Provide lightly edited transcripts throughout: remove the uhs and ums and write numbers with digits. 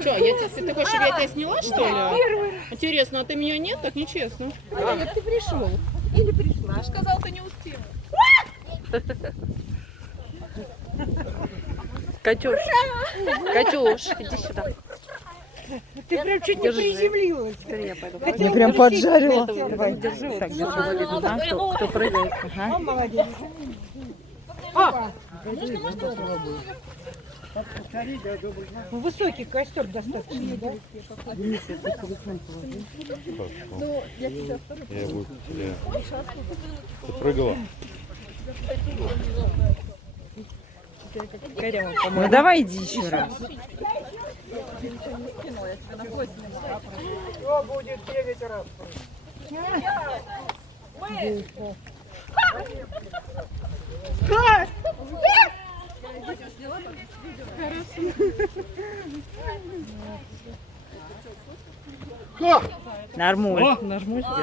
Что, ты хочешь, чтобы я тебя сняла, что ли? Интересно, а ты меня нет? Так нечестно. Нет, ты пришел. Или пришла. Ты же сказал, ты не успел. Катюш, Катюш, иди сюда. Ты прям чуть не приземлилась. Я пойду. Я прям поджарила. Давай, держи, так держи, да, кто прыгает. Ага. О, молодец. Высокий костер достаточно, да? Я буду тебе... Ты прыгала? Ну давай иди еще раз. Что будет 9 раз? Нормуль.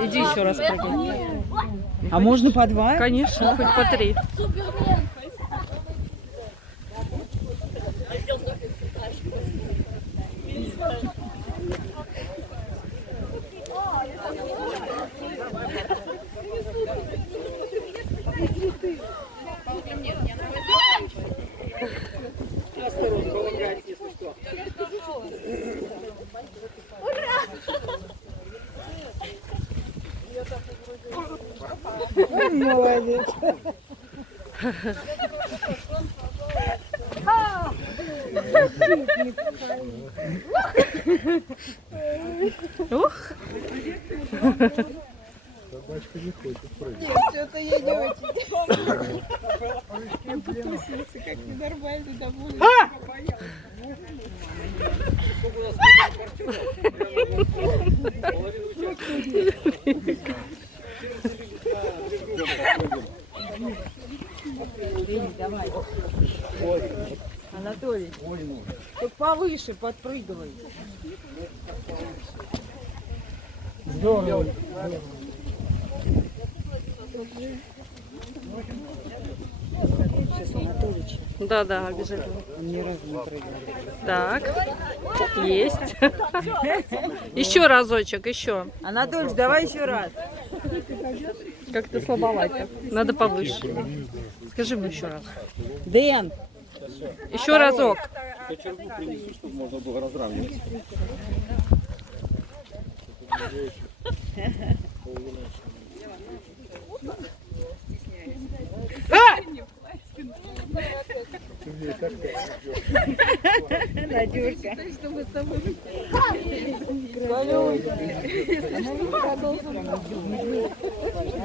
Иди еще раз прыгай. А можно по два? Конечно, хоть по три. Молодец. Ух. Собачка не хочет прыгать. Нет, что-то ей не очень. Он покусился, как ненормально довольно. Давай. Анатолий, ты повыше подпрыгивай. Здорово. Сейчас Анатолич. Да, обязательно. Он ни разу не прыгал. Так, есть. Еще разочек, еще. Анатолич, давай еще раз. Как-то слабовато. Надо повыше. Скажи мне еще раз. Дэн. Еще разок. Кочергу принесу, чтобы можно было разравнивать. Надюшка.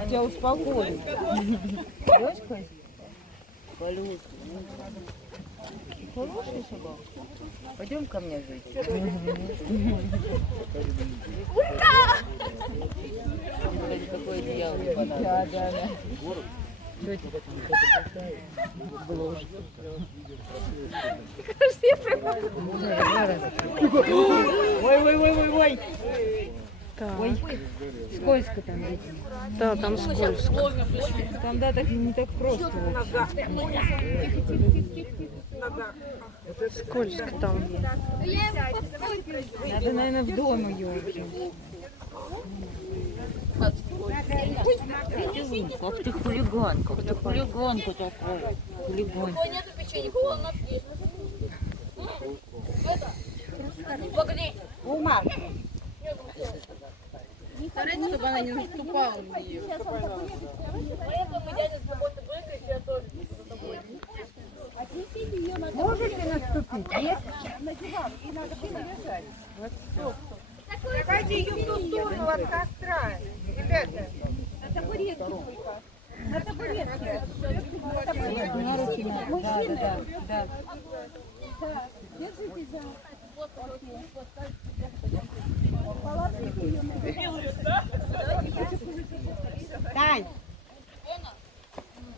Тебя успокоит. Дочка? Хороший собак. Пойдем ко мне жить. Какое одеяло не понадобится. Да. Ой. Ой. Скользко там, видите? Да, там скользко. Там, да, так не так просто. Скользко там. Надо, наверное, в дом ее уже. Как ты хулиганка, такой. Хулиган. Нету печенья, у нас есть. Погоди. Ума. Старайтесь, чтобы она не наступала на нее. Поэтому дядя с тобой прыгает, я тоже за тобой. Можете наступить? Нет? Давайте ее в ту сторону от костра. Ребята. На табуретке только. На табуретке. Да. Держите за...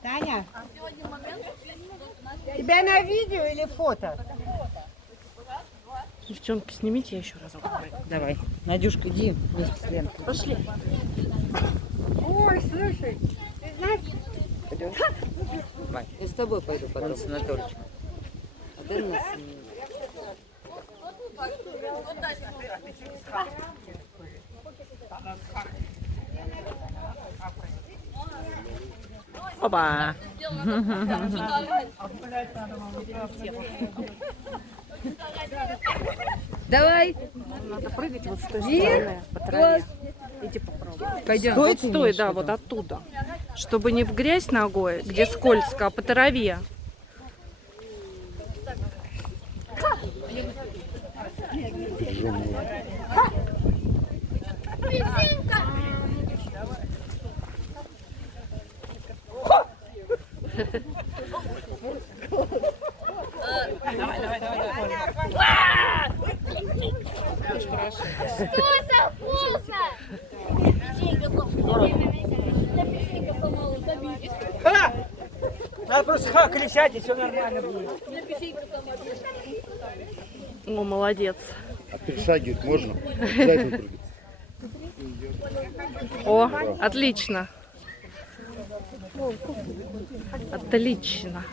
Таня, тебя на видео или фото? Девчонки, снимите я еще разок. Давай. Надюшка, иди вместе с Ленкой. Пошли. Ой, слушай, ты знаешь... Пойдем. Я с тобой пойду потом с Анатольевичем. А ты нас... Опа. Давай. Надо прыгать вот с той стороны по траве. Иди попробуй. Пойдем. Стой, Вот стой, да, вот оттуда. Чтобы не в грязь ногой, где скользко, а по траве. Что за вкусно? Печенька сломала. Печенька сломала, забить. Надо просто кричать, и все нормально будет. О, молодец. А перешагивать можно? Обязательно прыгать. О, отлично. Отлично.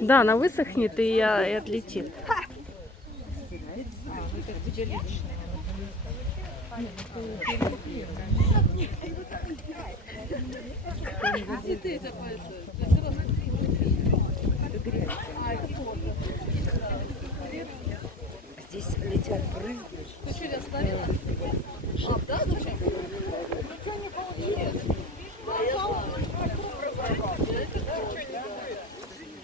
Да, она высохнет и отлетит. Здесь летят брызги.